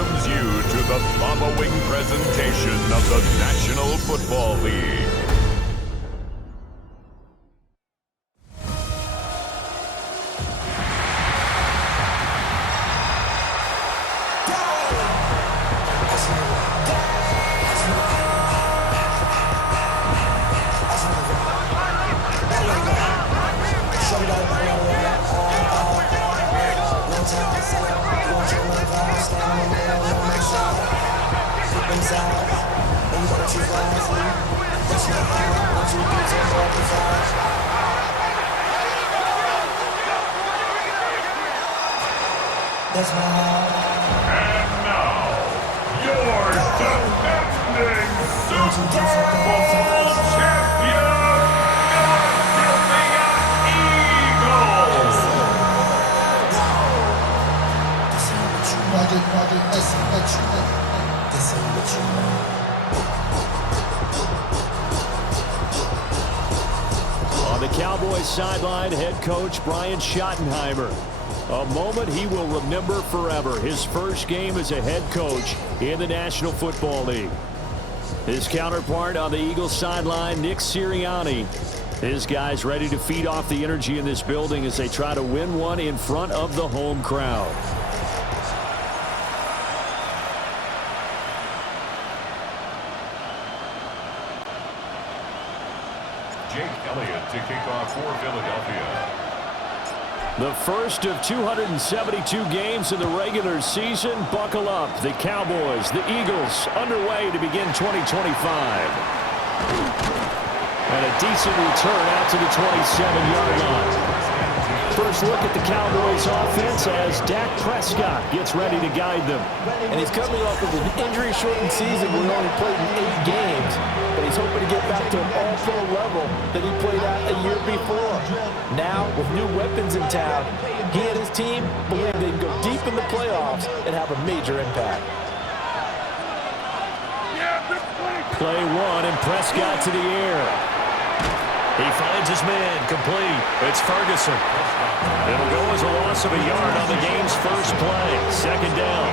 welcomes you to the following presentation of the National Football League. And now, your defending Super Bowl champion, Philadelphia Eagles. On the Cowboys sideline, head coach Brian Schottenheimer. A moment he will remember forever. His first game as a head coach in the National Football League. His counterpart on the Eagles sideline, Nick Sirianni. His guys ready to feed off the energy in this building as they try to win one in front of the home crowd. Jake Elliot to kick off for Philadelphia. The first of 272 games in the regular season. Buckle up. The Cowboys, the Eagles, underway to begin 2025. And a decent return out to the 27-yard line. First look at the Cowboys offense as Dak Prescott gets ready to guide them. And he's coming off of an injury-shortened season where he only played in 8 games. But he's hoping to get back to an all-pro level that he played at a year before. Now, with new weapons in town, he and his team believe they can go deep in the playoffs and have a major impact. Play one, and Prescott to the air. He finds his man, complete. It's Ferguson. It'll go as a loss of a yard on the game's first play. Second down.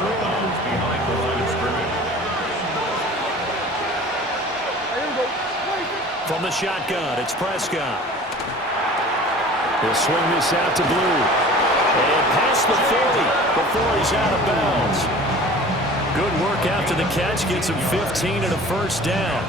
Behind the line of scrimmage. From the shotgun, it's Prescott. He'll swing this out to Blue. And past the 40 before he's out of bounds. Good work after the catch. Gets him 15 and a first down.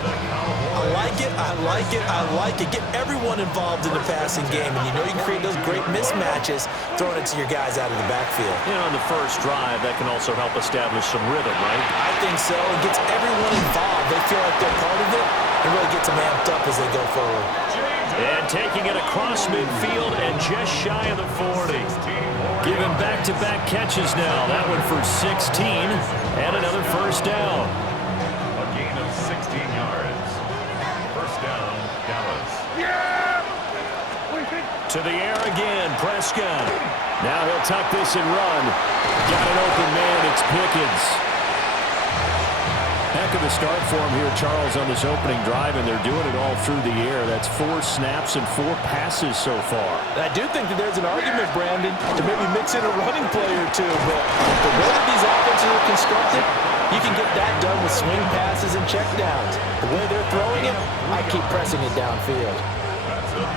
I like it, I like it, I like it. Get everyone involved in the passing game, and you know you can create those great mismatches throwing it to your guys out of the backfield. You know, on the first drive, that can also help establish some rhythm, right? I think so. It gets everyone involved. They feel like they're part of it. It really gets them amped up as they go forward. And taking it across midfield and just shy of the 40. Giving back-to-back catches now. That one for 16 and another first down. A gain of 16 yards. First down, Dallas. To the air again, Prescott. Now he'll tuck this and run. Got an open man, it's Pickens. Heck of a start for him here, Charles, on this opening drive, and they're doing it all through the air. That's 4 snaps and 4 passes so far. I do think that there's an argument, Brandon, to maybe mix in a running play or two, but the way that these offenses are constructed, you can get that done with swing passes and checkdowns. The way they're throwing it, I keep pressing it downfield.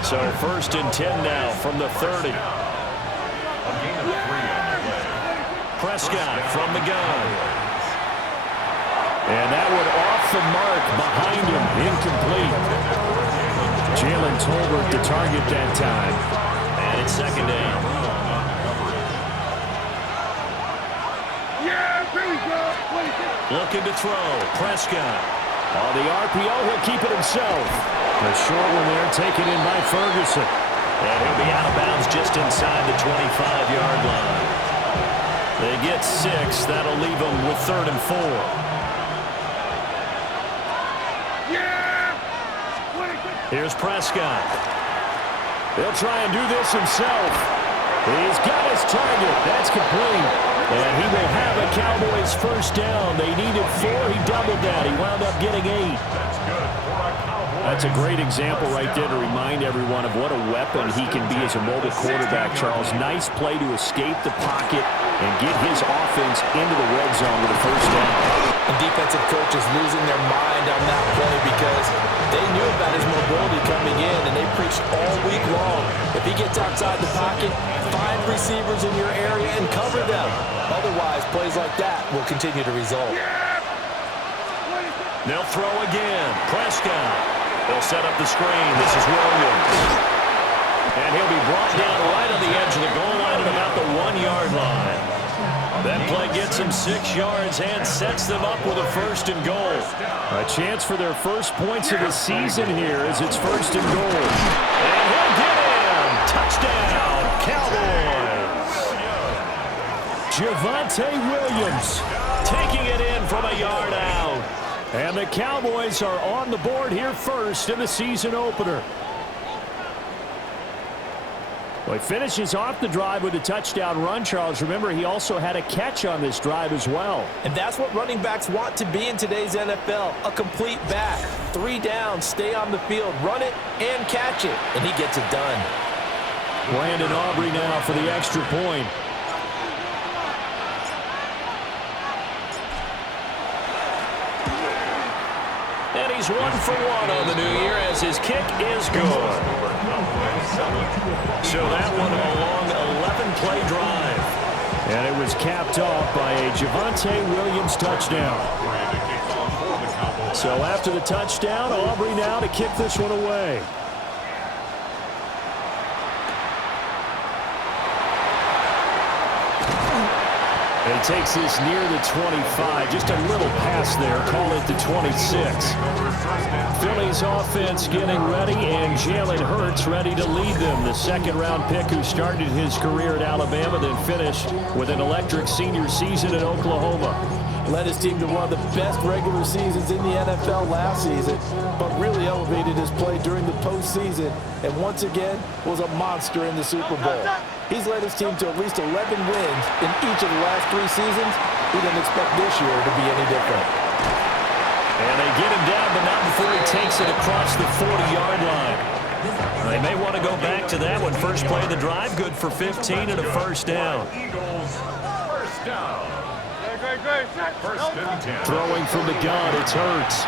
So first and 10 now from the 30. A gain of 3 on the play. Prescott from the gun. And that one off the mark behind him, incomplete. Jalen Tolbert the target that time. And it's second down. Looking to throw, Prescott. On the RPO, he'll keep it himself. The short one there taken in by Ferguson. And he'll be out of bounds just inside the 25-yard line. They get 6. That'll leave them with 3rd and 4. Here's Prescott. He'll try and do this himself. He's got his target. That's complete. And he will have a Cowboys first down. They needed 4. He doubled that. He wound up getting 8. That's a great example right there to remind everyone of what a weapon he can be as a mobile quarterback, Charles. Nice play to escape the pocket and get his offense into the red zone with a first down. The defensive coaches losing their mind on that play because they knew about his mobility coming in, and they preached all week long. If he gets outside the pocket, find receivers in your area and cover them. Otherwise, plays like that will continue to result. They'll throw again. Prescott. They'll set up the screen. This is Williams. And he'll be brought down right on the edge of the goal line at about the 1-yard line. That play gets him 6 yards and sets them up with a first and goal. A chance for their first points of the season here as it's first and goal. And he'll get in. Touchdown, Cowboys. Javvante Williams taking it in from a yard out. And the Cowboys are on the board here first in the season opener. Well, he finishes off the drive with a touchdown run, Charles. Remember, he also had a catch on this drive as well. And that's what running backs want to be in today's NFL, a complete back. 3 down, stay on the field, run it, and catch it. And he gets it done. Brandon Aubrey now for the extra point. And he's 1 for 1 on the new year as his kick is good. So that one a long 11-play drive. And it was capped off by a Javvante Williams touchdown. So after the touchdown, Aubrey now to kick this one away. And he takes this near the 25. Just a little pass there. Call it the 26. Philly's offense getting ready, and Jalen Hurts ready to lead them. The second-round pick who started his career at Alabama, then finished with an electric senior season in Oklahoma. Led his team to one of the best regular seasons in the NFL last season, but really elevated his play during the postseason, and once again was a monster in the Super Bowl. He's led his team to at least 11 wins in each of the last 3 seasons. We didn't expect this year to be any different. And they get him down, but not before he takes it across the 40-yard line. They may want to go back to that one. First play of the drive, good for 15 and a first down. First down. First and 10. Throwing from the gun, it's Hurts.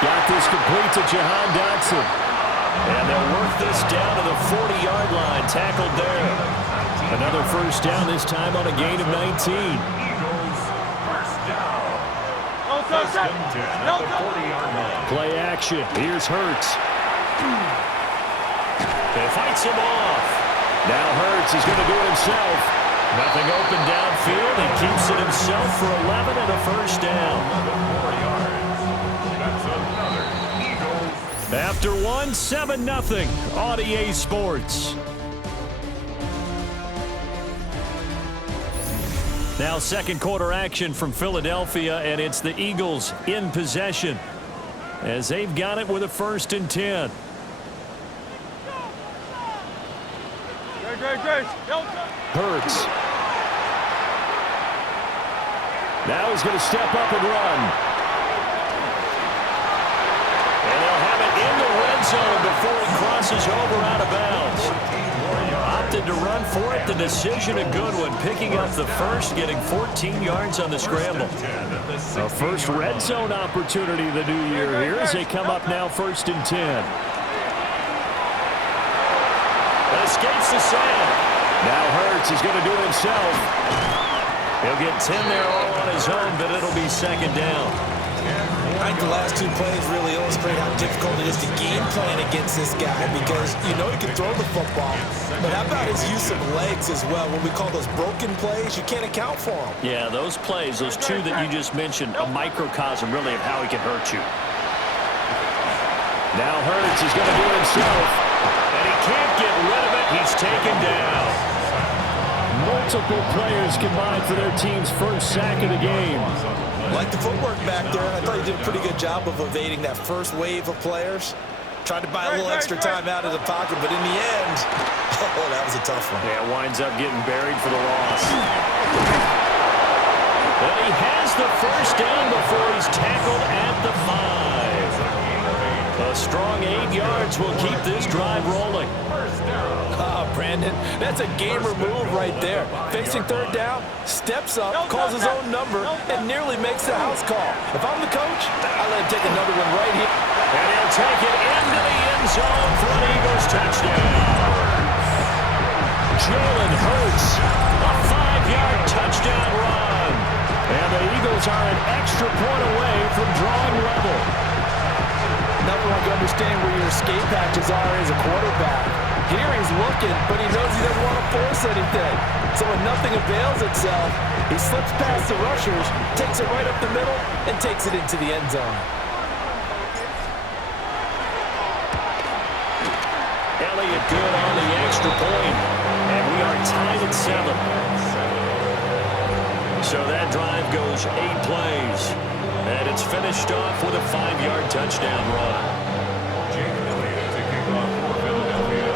Got this complete to Jahan Dotson. And they'll work this down to the 40-yard line, tackled there. Another first down, this time on a gain of 19. Eagles, first down. First and 10 at the 40-yard line. Play action. Here's Hurts. They fights him off. Now Hurts is going to do it himself. Nothing open downfield. He keeps it himself for 11 and a first down. That's another Eagles. After one, 7-0 on EA Sports. Now second quarter action from Philadelphia, and it's the Eagles in possession as they've got it with a first and 10. Hurts. Now he's going to step up and run. And they'll have it in the red zone before it crosses over out of bounds. Opted to run for it. The decision a good one. Picking up the first, getting 14 yards on the scramble. A first red zone opportunity the new year here as they come up now first and 10. Escapes the sack. Now Hurts is going to do it himself. He'll get 10 there all on his own, but it'll be second down. I think the last 2 plays really illustrate how difficult it is to game plan against this guy because you know he can throw the football, but how about his use of legs as well? When we call those broken plays, you can't account for them. Yeah, those plays, those 2 that you just mentioned, a microcosm really of how he can hurt you. Now Hurts is going to do it himself, and he can't get rid of it. He's taken down. Multiple players combined for their team's first sack of the game. Like the footwork back there, I thought he did a pretty good job of evading that first wave of players. Tried to buy a little extra time out of the pocket, but in the end, oh, that was a tough one. Yeah, winds up getting buried for the loss. And he has the first down before he's tackled at the 5. A strong 8 yards will keep this drive rolling. Brandon, that's a gamer move right there. Facing third down, steps up, calls his own number, and nearly makes the house call. If I'm the coach, I'll let him take another one right here. And he'll take it into the end zone for an Eagles touchdown. Jalen Hurts, a 5-yard touchdown run. And the Eagles are an extra point away from drawing level. Never want to understand where your escape hatches are as a quarterback. Here he's looking, but he knows he doesn't want to force anything. So when nothing avails itself, he slips past the rushers, takes it right up the middle, and takes it into the end zone. Elliot good on the extra point, and we are tied at 7. So that drive goes 8 plays, and it's finished off with a 5-yard touchdown run. Jake Elliot to kick off for Philadelphia.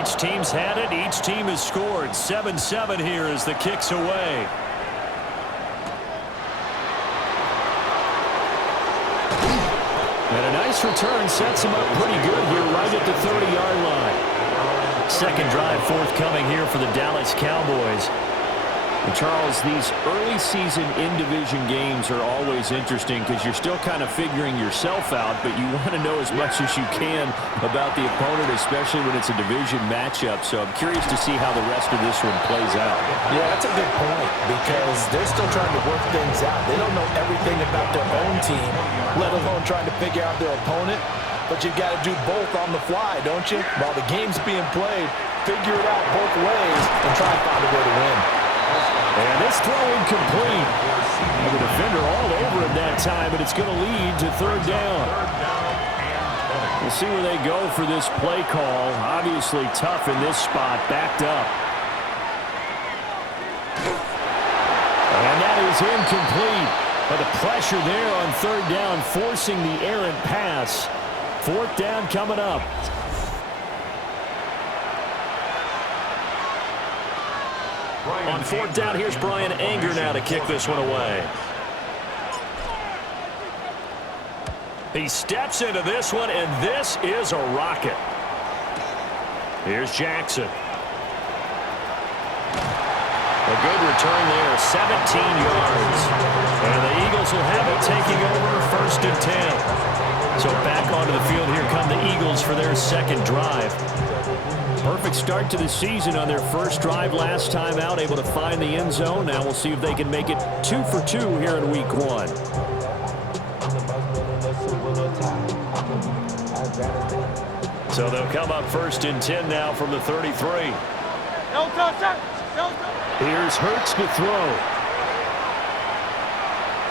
Each team's had it. Each team has scored. 7-7 here as the kick's away. And a nice return sets him up pretty good here right at the 30-yard line. Second drive forthcoming here for the Dallas Cowboys. And Charles, these early season in-division games are always interesting because you're still kind of figuring yourself out, but you want to know as much as you can about the opponent, especially when it's a division matchup. So I'm curious to see how the rest of this one plays out. Yeah, that's a good point because they're still trying to work things out. They don't know everything about their own team, let alone trying to figure out their opponent. But you've got to do both on the fly, don't you? While the game's being played, figure it out both ways and try and find a way to win. And this throw incomplete. And the defender all over him that time, but it's going to lead to third down. We'll see where they go for this play call. Obviously tough in this spot, backed up. And that is incomplete. But the pressure there on third down, forcing the errant pass. Fourth down coming up. On fourth down, here's Brian Anger now to kick this one away. He steps into this one, and this is a rocket. Here's Jackson. A good return there, 17 yards. And the Eagles will have it taking over first and 10. So back onto the field, here come the Eagles for their second drive. Perfect start to the season on their first drive last time out, able to find the end zone. Now we'll see if they can make it 2 for 2 here in week 1. So they'll come up first and 10 now from the 33. Here's Hurts to throw.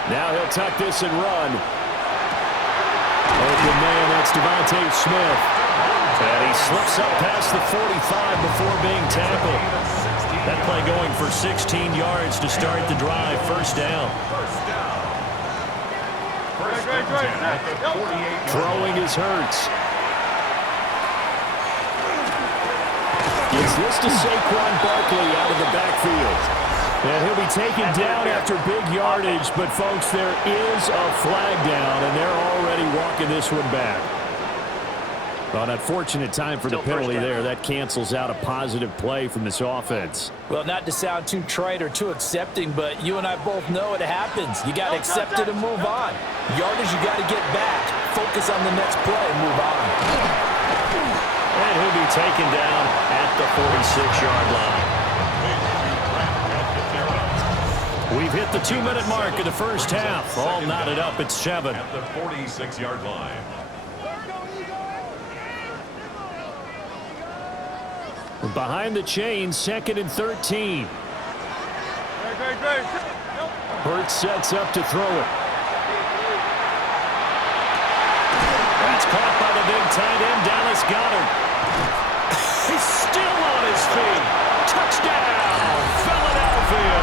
Now he'll tuck this and run. Open man, that's Javvante Smith. And he slips up past the 45 before being tackled. That play going for 16 yards to start the drive. First down. Throwing is Hurts. Gives this to Saquon Barkley out of the backfield. And he'll be taken down after big yardage, but folks, there is a flag down, and they're already walking this one back. Well, an unfortunate time for the penalty there. That cancels out a positive play from this offense. Well, not to sound too trite or too accepting, but you and I both know it happens. You got to accept it and move on. Yardage, you got to get back. Focus on the next play and move on. And he'll be taken down at the 46-yard line. We've hit the 2-minute mark of the first half. All knotted up at 7. At the 46-yard line. Behind the chains, 2nd and 13. Hurts sets up to throw it. That's caught by the big tight end, Dallas Goedert. He's still on his feet. Touchdown, Philadelphia.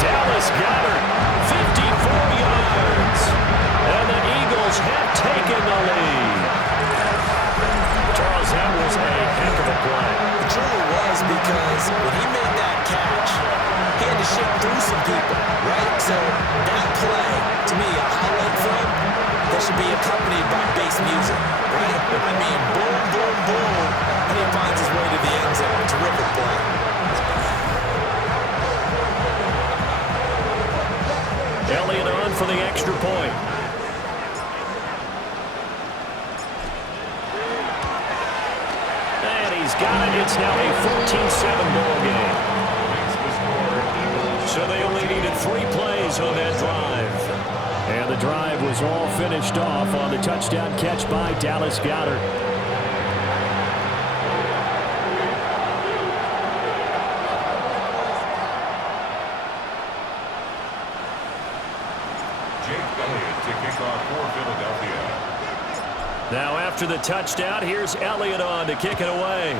Dallas Goedert, 54 yards. And the Eagles have taken the lead. Charles, that was a heck of a play. It truly was, because when he made that catch, he had to shift through some people, right? So that play, to me, a highlight film, that should be accompanied by bass music, right? I mean, boom, boom, boom, and he finds his way to the end zone. Terrific play. Elliot on for the extra point. And he's got it. It's now a 14-7 ball game. So they only needed 3 plays on that drive. And the drive was all finished off on the touchdown catch by Dallas Goedert. Jake Elliot to kick off for Philadelphia. Now after the touchdown, here's Elliot on to kick it away.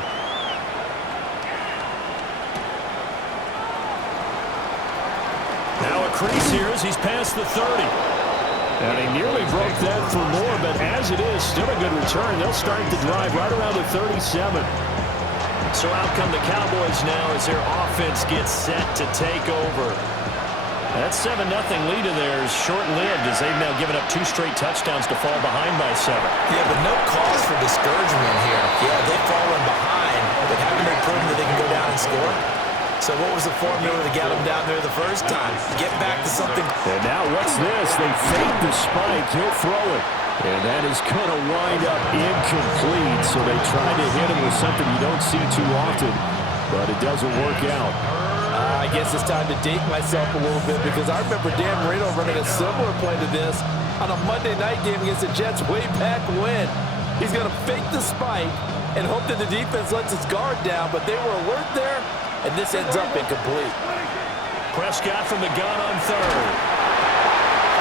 Now a crease here as he's past the 30. And he nearly broke that for more, but as it is, still a good return. They'll start the drive right around the 37. So out come the Cowboys now as their offense gets set to take over. That 7-0 lead of theirs short-lived as they've now given up 2 straight touchdowns to fall behind by 7. Yeah, but no cause for discouragement here. Yeah, they've fallen behind, but haven't they proven that they can go down and score? So what was the formula to get them down there the first time? Get back to something. And now what's this? They fake the spike. He'll throw it. And that is going to wind up incomplete. So they tried to hit him with something you don't see too often, but it doesn't work out. I guess it's time to date myself a little bit, because I remember Dan Marino running a similar play to this on a Monday night game against the Jets way back when. He's going to fake the spike and hope that the defense lets its guard down, but they were alert there, and this ends up incomplete. Prescott from the gun on third.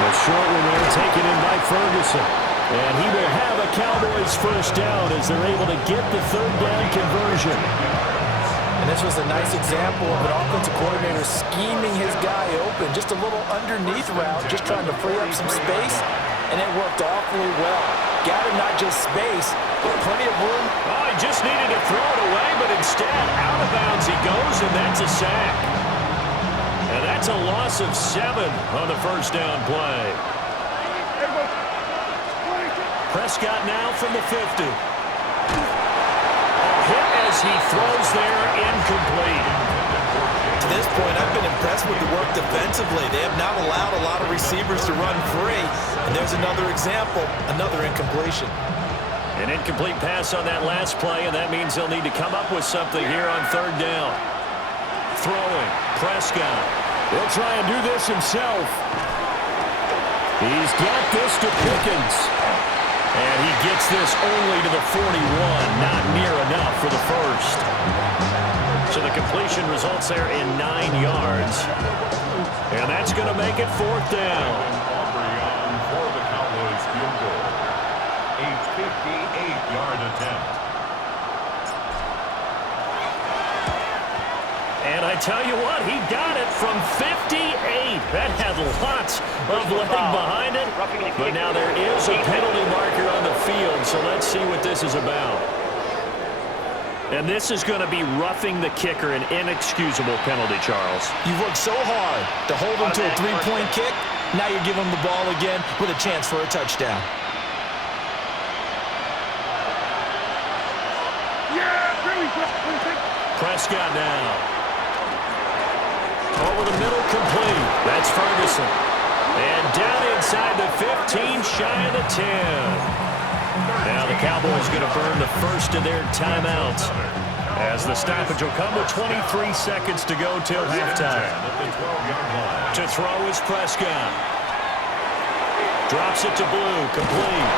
The short one there taken in by Ferguson. And he will have a Cowboys first down as they're able to get the third down conversion. And this was a nice example of an offensive coordinator scheming his guy open. Just a little underneath route, just trying to free up some space, and it worked awfully well. Got him not just space, but plenty of room. Oh, he just needed to throw it away, but instead, out of bounds he goes, and that's a sack. And that's a loss of 7 on the first down play. Prescott now from the 50. Hit as he throws there, incomplete. To this point, I've been impressed with the work defensively. They have not allowed a lot of receivers to run free. And there's another example, another incompletion. An incomplete pass on that last play, and that means they'll need to come up with something here on third down. Throwing, Prescott. He'll try and do this himself. He's got this to Pickens. And he gets this only to the 41, not near enough for the first. So the completion results there in 9 yards. And that's going to make it fourth down. For the Cowboys field goal. A 58-yard attempt. And I tell you what, he got it from 58. That had lots of leg behind it. But now there is a penalty marker on the field, so let's see what this is about. And this is going to be roughing the kicker, an inexcusable penalty, Charles. You've worked so hard to hold him to a three-point kick. Now you're giving him the ball again with a chance for a touchdown. Prescott now. Over the middle, complete. That's Ferguson. And down inside the 15, shy of the 10. Now the Cowboys going to burn the first of their timeouts, as the stoppage will come with 23 seconds to go till halftime. To throw is Prescott. Drops it to Blue, complete.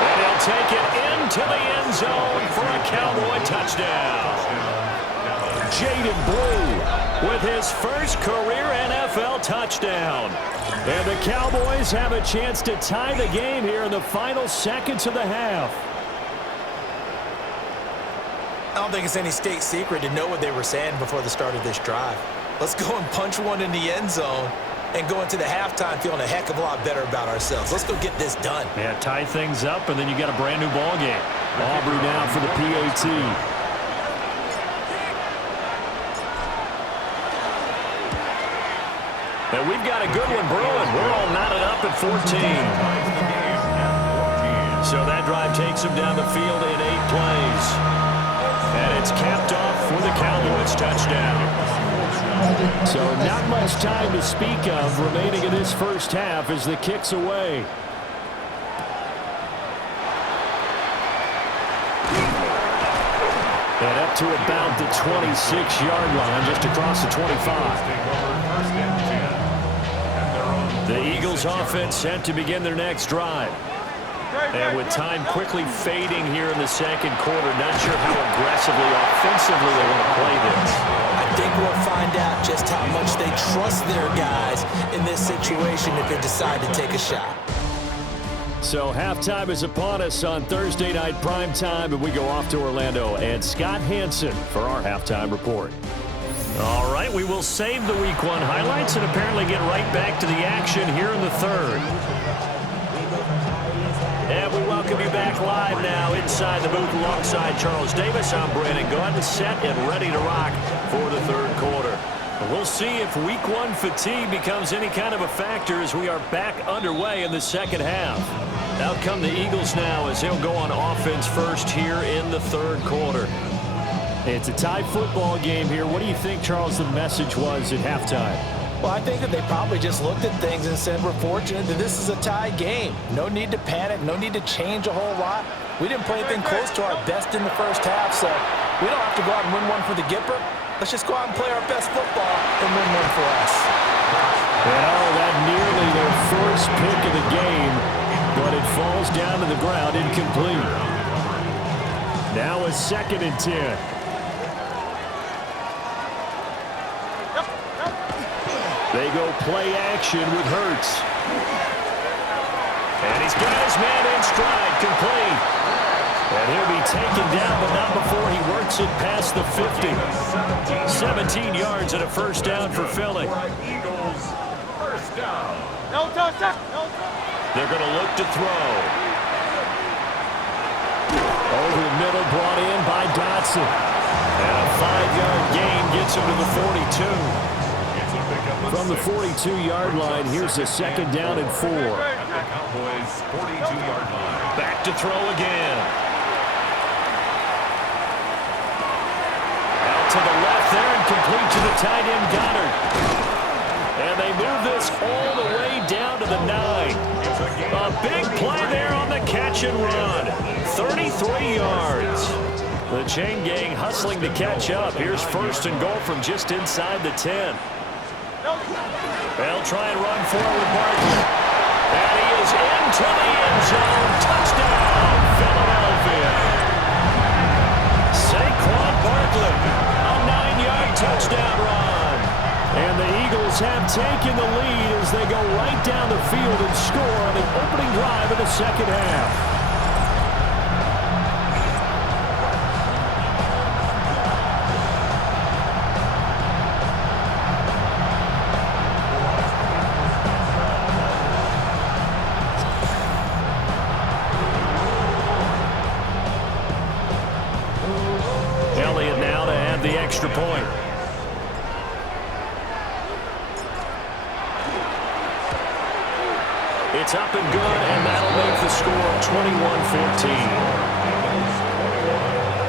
And he'll take it into the end zone for a Cowboy touchdown. Jaden Blue with his first career NFL touchdown. And the Cowboys have a chance to tie the game here in the final seconds of the half. I don't think it's any state secret to know what they were saying before the start of this drive. Let's go and punch one in the end zone and go into the halftime feeling a heck of a lot better about ourselves. Let's go get this done. Yeah, tie things up, and then you got a brand-new ball game. Aubrey now for the PAT. And we've got a good one brewing. We're all knotted up at 14. So that drive takes them down the field in 8 plays. And it's capped off with a Cowboys touchdown. So not much time to speak of remaining in this first half as the kick's away. And up to about the 26-yard line, just across the 25. The Eagles offense set to begin their next drive. And with time quickly fading here in the second quarter, not sure how aggressively, offensively they want to play this. I think we'll find out just how much they trust their guys in this situation if they decide to take a shot. So halftime is upon us on Thursday night primetime, and we go off to Orlando and Scott Hansen for our halftime report. All right, we will save the Week 1 highlights and apparently get right back to the action here in the third. And we welcome you back live now inside the booth alongside Charles Davis. I'm Brandon Gaudin, set and ready to rock for the third quarter. And we'll see if Week 1 fatigue becomes any kind of a factor as we are back underway in the second half. Out come the Eagles now as they'll go on offense first here in the third quarter. It's a tie football game here. What do you think, Charles, the message was at halftime? Well, I think that they probably just looked at things and said, we're fortunate that this is a tie game. No need to panic, no need to change a whole lot. We didn't play anything close to our best in the first half, so we don't have to go out and win one for the Gipper. Let's just go out and play our best football and win one for us. And oh, that nearly their first pick of the game, but it falls down to the ground incomplete. Now a 2nd and 10. They go play action with Hurts. And he's got his man in stride, complete. And he'll be taken down, but not before he works it past the 50. 17 yards and a first down for Philly. They're going to look to throw. Over the middle, brought in by Dotson. And a 5-yard gain gets him to the 42. From the 42-yard line, here's a 2nd down and 4. Cowboys 42-yard line. Back to throw again. Out to the left there and complete to the tight end Goedert. And they move this all the way down to the 9. A big play there on the catch and run. 33 yards. The chain gang hustling to catch up. Here's 1st and goal from just inside the 10. They'll try and run forward Barkley. And he is into the end zone. Touchdown, Philadelphia. Saquon Barkley, a 9-yard touchdown run. And the Eagles have taken the lead as they go right down the field and score on the opening drive of the second half. Elliot now to add the extra point. It's up and good, and that'll make the score 21-14.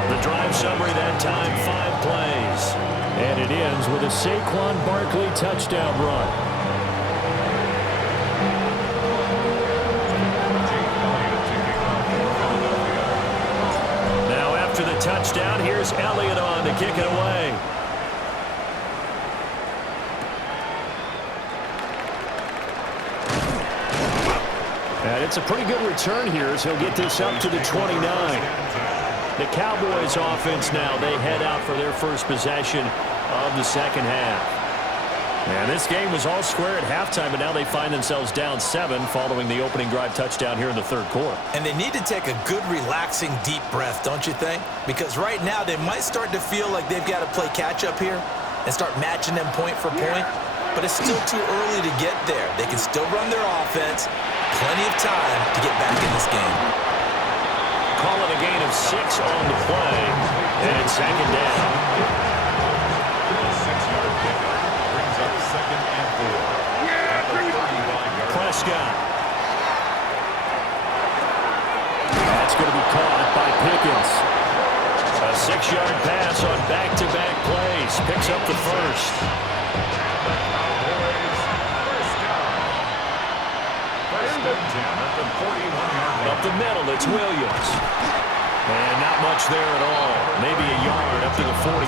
The drive summary that time, 5 plays. And it ends with a Saquon Barkley touchdown run. Touchdown. Here's Elliot on to kick it away. And it's a pretty good return here as he'll get this up to the 29. The Cowboys offense now, they head out for their first possession of the second half. And this game was all square at halftime, but now they find themselves down 7 following the opening drive touchdown here in the third quarter. And they need to take a good, relaxing, deep breath, don't you think? Because right now they might start to feel like they've got to play catch-up here and start matching them point for point. But it's still too early to get there. They can still run their offense. Plenty of time to get back in this game. Call it a gain of 6 on the play. And it's second down. Prescott. That's going to be caught by Pickens. A 6-yard pass on back-to-back plays. Picks up the first. Up the middle, it's Williams. And not much there at all. Maybe a yard up to the 43.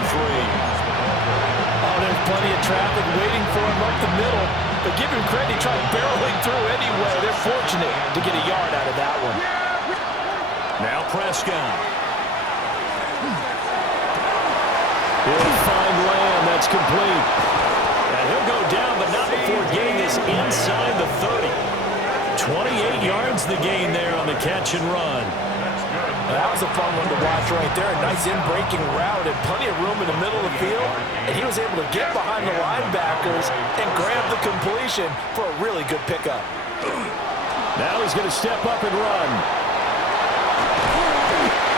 Oh, there's plenty of traffic waiting for him up the middle. But give him credit, he tried barreling through anyway. They're fortunate to get a yard out of that one. Now Prescott. He'll find Lamb. That's complete. And he'll go down, but not before getting us inside the 30. 28 yards the gain there on the catch and run. That was a fun one to watch right there. A nice in-breaking route and plenty of room in the middle of the field. And he was able to get behind the linebackers and grab the completion for a really good pickup. Now he's going to step up and run.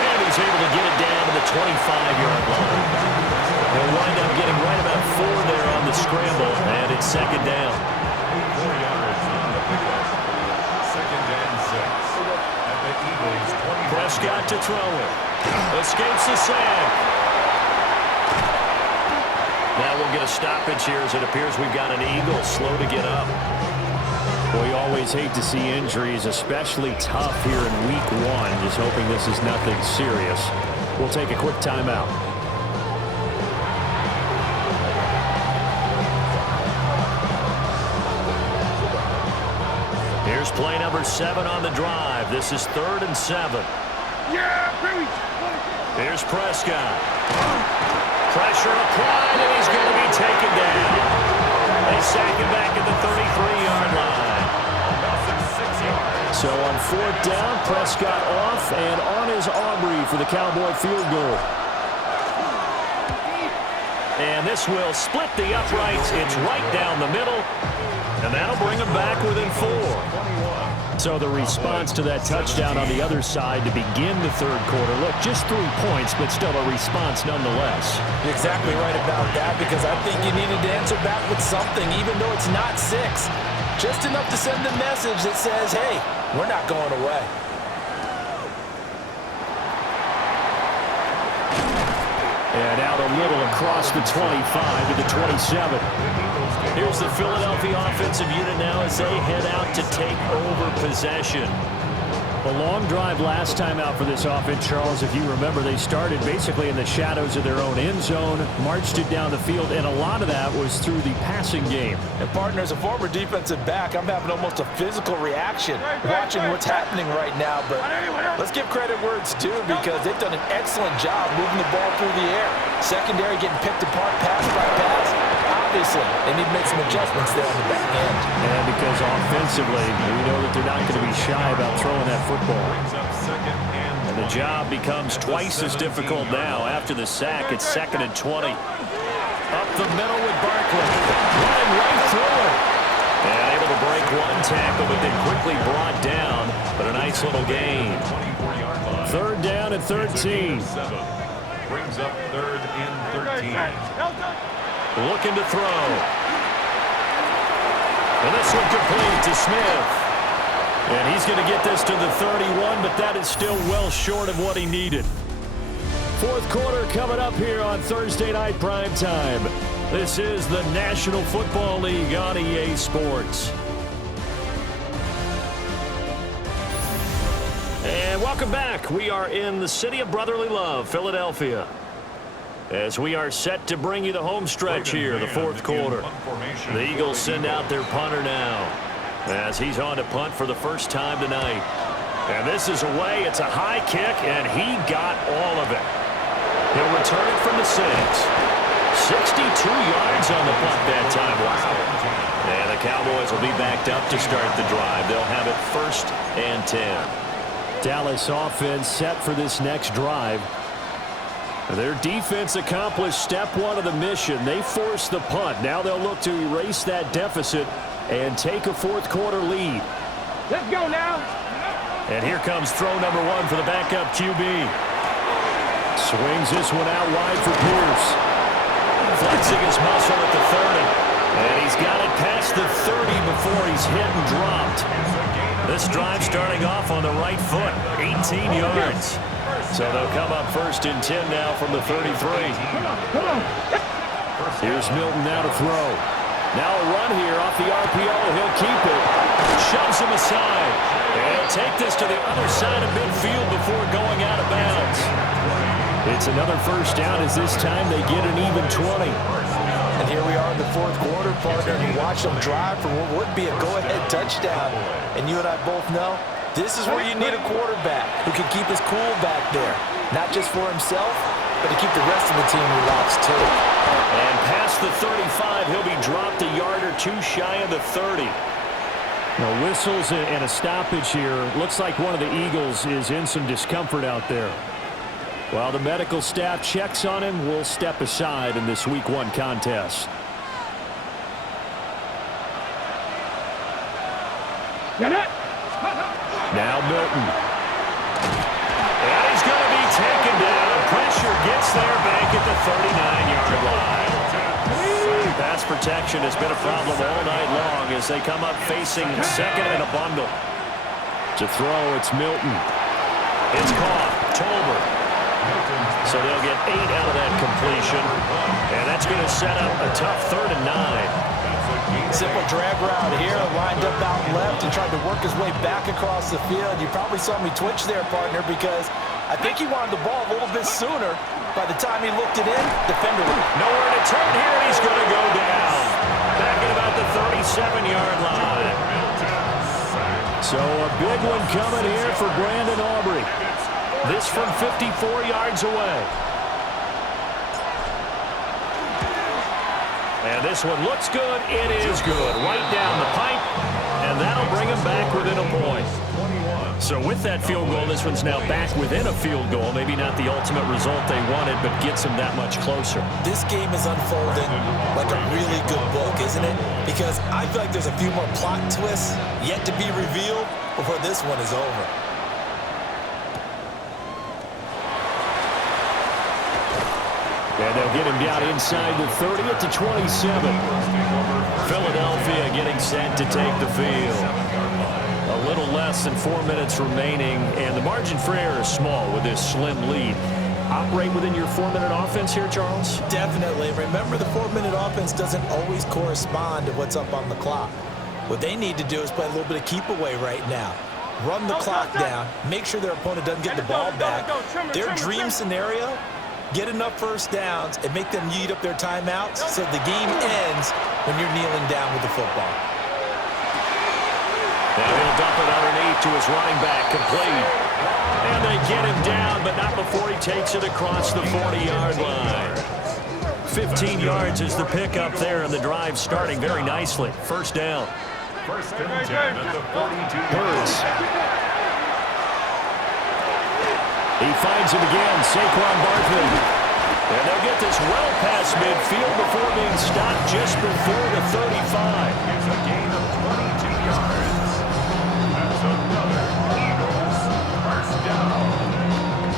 And he's able to get it down to the 25-yard line. He'll wind up getting right about 4 there on the scramble, and it's second down. 4 yards on the pickup. Second and 6. At the Eagles' 20. Prescott to throw it. Escapes the sack. Now we'll get a stoppage here as it appears we've got an Eagle slow to get up. We always hate to see injuries, especially tough here in week 1. Just hoping this is nothing serious. We'll take a quick timeout. Here's play number 7 on the drive. This is 3rd and 7. Here's Prescott. Pressure applied, and he's going to be taken down. They sack him back at the 33-yard line. So on 4th down, Prescott off, and on is Aubrey for the Cowboy field goal. And this will split the uprights. It's right down the middle, and that'll bring them back within 4. So the response to that touchdown on the other side to begin the third quarter. Look, just 3 points, but still a response nonetheless. You're exactly right about that, because I think you needed to answer back with something, even though it's not 6. Just enough to send a message that says, hey, we're not going away. And out a little across the 25 to the 27. Here's the Philadelphia offensive unit now as they head out to take over possession. A long drive last time out for this offense, Charles. If you remember, they started basically in the shadows of their own end zone, marched it down the field, and a lot of that was through the passing game. And partner, as a former defensive back, I'm having almost a physical reaction watching what's happening right now. But let's give credit where it's due, because they've done an excellent job moving the ball through the air. Secondary getting picked apart pass by pass. Obviously, they need to make some adjustments there on the back end. And because offensively, we know that they're not going to be shy about throwing that football. And the job becomes twice as difficult now. After the sack, it's 2nd and 20. Up the middle with Barkley. Running right through it. And able to break 1 tackle, but then quickly brought down. But a nice little gain. 3rd down and 13. Brings up 3rd and 13. Looking to throw. And this one complete to Smith. And he's going to get this to the 31, but that is still well short of what he needed. 4th quarter coming up here on Thursday Night Prime Time. This is the National Football League on EA Sports. And welcome back. We are in the city of brotherly love, Philadelphia, as we are set to bring you the home stretch here, the 4th quarter. The Eagles send out their punter now, as he's on to punt for the first time tonight. And this is away. It's a high kick, and he got all of it. He'll return it from the 6. 62 yards on the punt that time. Wow. And the Cowboys will be backed up to start the drive. They'll have it 1st and 10. Dallas offense set for this next drive. Their defense accomplished step 1 of the mission. They forced the punt. Now they'll look to erase that deficit and take a 4th quarter lead. Let's go now. And here comes throw number 1 for the backup QB. Swings this one out wide for Pierce. Flexing his muscle at the 30. And he's got it past the 30 before he's hit and dropped. This drive starting off on the right foot. 18 yards. So they'll come up 1st and 10 now from the 33. Here's Milton now to throw. Now a run here off the RPO. He'll keep it. Shoves him aside. And take this to the other side of midfield before going out of bounds. It's another 1st down as this time they get an even 20. And here we are in the 4th quarter, partner. You watch them drive for what would be a go-ahead touchdown. And you and I both know this is where you need a quarterback who can keep his cool back there. Not just for himself, but to keep the rest of the team relaxed too. And past the 35, he'll be dropped a yard or 2 shy of the 30. No whistles and a stoppage here. Looks like one of the Eagles is in some discomfort out there. While the medical staff checks on him, we'll step aside in this Week 1 contest. Now Milton. And he's going to be taken down. Pressure gets there back at the 39-yard line. Pass protection has been a problem all night long as they come up facing 2nd and a bundle. To throw, it's Milton. It's caught. Tolbert. So they'll get 8 out of that completion. And that's going to set up a tough 3rd and 9. Simple drag route here, lined up out left and tried to work his way back across the field. You probably saw me twitch there, partner, because I think he wanted the ball a little bit sooner. By the time he looked it in, defender nowhere to turn here, and he's going to go down. Back at about the 37-yard line. So a big one coming here for Brandon Aubrey. This from 54 yards away. And this one looks good. It is good. Right down the pipe. And that'll bring him back within a point. So with that field goal, this one's now back within a field goal. Maybe not the ultimate result they wanted, but gets them that much closer. This game is unfolding like a really good book, isn't it? Because I feel like there's a few more plot twists yet to be revealed before this one is over. And they'll get him down inside the 30 at the 27. Philadelphia getting set to take the field. A little less than 4 minutes remaining, and the margin for error is small with this slim lead. Operate within your 4-minute offense here, Charles? Definitely. Remember, the 4-minute offense doesn't always correspond to what's up on the clock. What they need to do is play a little bit of keep away right now. Run the clock down, make sure their opponent doesn't get the ball back. Their dream scenario, get enough 1st downs and make them eat up their timeouts so the game ends when you're kneeling down with the football. Now he'll dump it underneath to his running back, complete. And they get him down, but not before he takes it across the 40-yard line. 15 yards is the pickup there, and the drive starting very nicely. 1st down. 1st and 10 at the 42. Hurts. He finds him again, Saquon Barkley. And they'll get this well past midfield before being stopped just before the 35. It's a gain of 22 yards. That's another Eagles 1st down.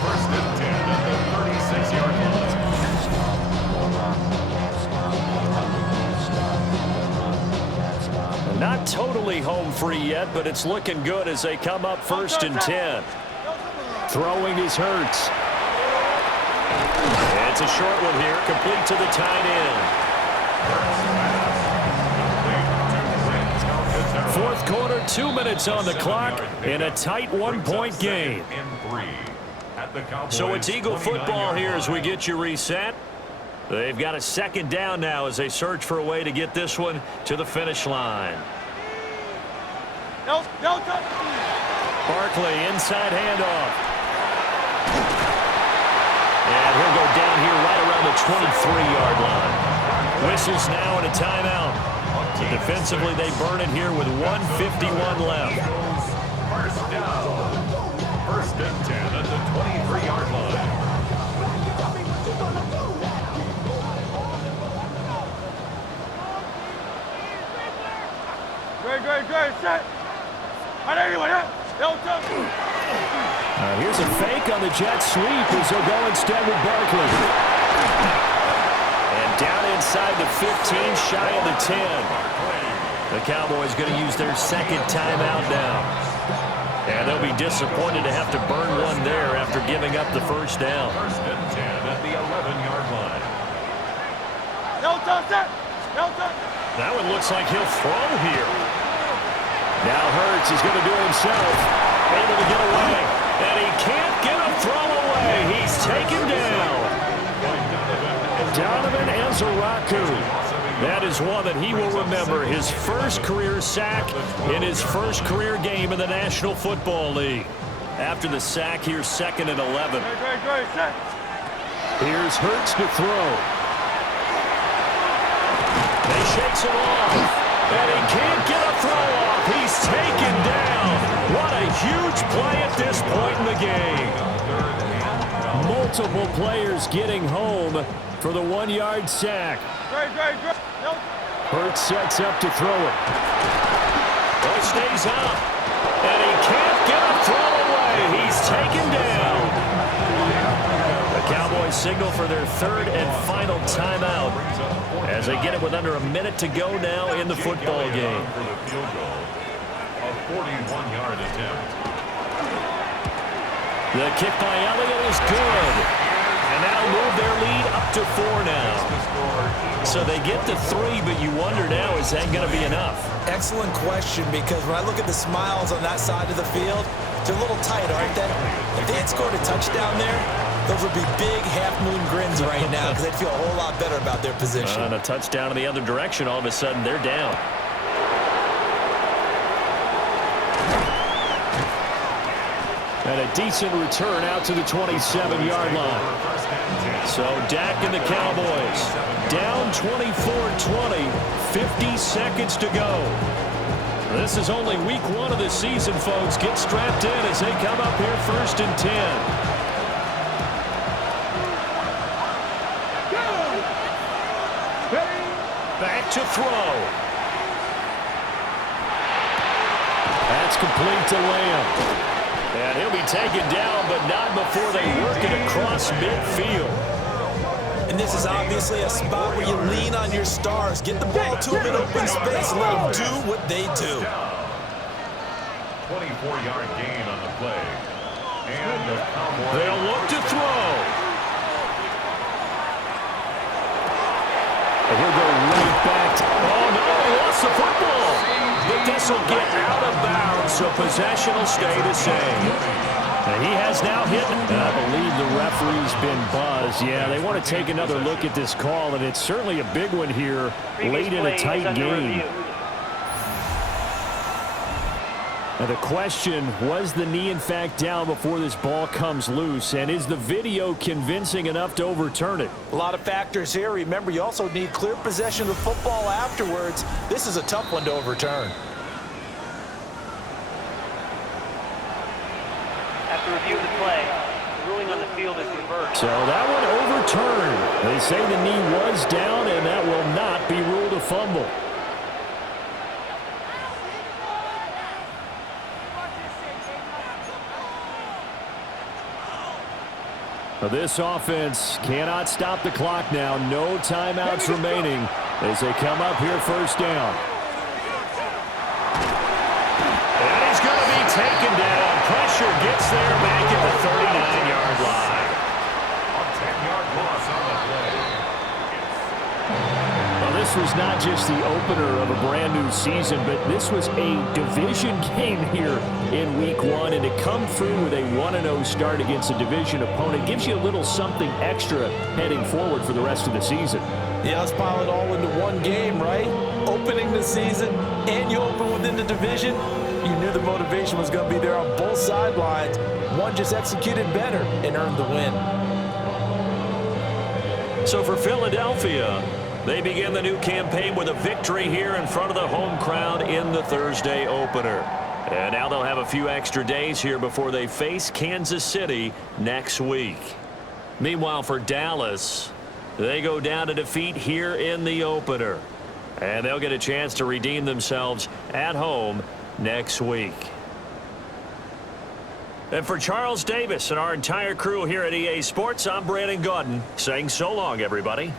1st and 10 at the 36-yard line. Not totally home free yet, but it's looking good as they come up 1st and 10. Throwing is Hurts. It's a short one here, complete to the tight end. 4th quarter, 2 minutes on the clock in a tight 1-point game. So it's Eagle football here as we get you reset. They've got a 2nd down now as they search for a way to get this one to the finish line. Barkley, inside handoff. And he'll go down here right around the 23-yard line. Whistles now and a timeout. So defensively, they burn it here with 1:51 left. First down. First and 10 at the 23-yard line. Great, set. Here's a fake on the jet sweep as they'll go instead with Barkley. And down inside the 15, shy of the 10. The Cowboys going to use their second timeout now. And they'll be disappointed to have to burn one there after giving up the first down. First and 10 at the 11-yard line. That one looks like he'll throw here. Now Hurts is going to do it himself. Able to get away. And he can't get a throw away. He's taken down. Donovan Azaraku. That is one that he will remember. His first career sack in his first career game in the National Football League. After the sack, here's second and 11. Here's Hurts to throw. He shakes it off. And he can't get a throw off. He's taken down. What a huge play at this point in the game. Multiple players getting home for the 1-yard sack. Hurts sets up to throw it. Well, he stays up. And he can't get a throw away. He's taken down. The Cowboys signal for their third and final timeout as they get it with under a minute to go now in the football game. For the field goal, a 41-yard attempt. The kick by Elliott is good. And that'll move their lead up to 4 now. So they get to 3, but you wonder now, is that going to be enough? Excellent question, because when I look at the smiles on that side of the field, they're a little tight, aren't they? If they had scored a touchdown there, those would be big half-moon grins right now because they'd feel a whole lot better about their position. And a touchdown in the other direction, all of a sudden they're down. And a decent return out to the 27-yard line. So Dak and the Cowboys down 24-20, 50 seconds to go. This is only week 1 of the season, folks. Get strapped in as they come up here first and 10. Back to throw. That's complete to Lamb. And he'll be taken down, but not before they work it across midfield. And this is obviously a spot where you lean on your stars. Get the ball to them in open space and let them do what they do. 24-yard gain on the play. And the Cowboys. They'll look to throw. And he'll go right back. Oh, no, he lost the football. But this will get out of bounds, so possession will stay the same. And he has now hit. I believe the referee's been buzzed. Yeah, they want to take another look at this call, and it's certainly a big one here late in a tight game. Now the question, was the knee in fact down before this ball comes loose? And is the video convincing enough to overturn it? A lot of factors here. Remember, you also need clear possession of the football afterwards. This is a tough one to overturn. After review of the play, the ruling on the field is reversed. So that one overturned. They say the knee was down, and that will not be ruled a fumble. This offense cannot stop the clock now. No timeouts remaining as they come up here first down. And he's going to be taken down. Pressure gets there back at the 39-yard line. A 10-yard loss on the play. Well, this was not just the opener of a brand-new season, but this was a division game here in Week 1, and to come through with a 1-0 start against a division opponent gives you a little something extra heading forward for the rest of the season. Yeah, let's pile it all into one game, right? Opening the season, and you open within the division. You knew the motivation was going to be there on both sidelines. One just executed better and earned the win. So for Philadelphia, they begin the new campaign with a victory here in front of the home crowd in the Thursday opener. And now they'll have a few extra days here before they face Kansas City next week. Meanwhile, for Dallas, they go down to defeat here in the opener. And they'll get a chance to redeem themselves at home next week. And for Charles Davis and our entire crew here at EA Sports, I'm Brandon Gaudin saying so long, everybody.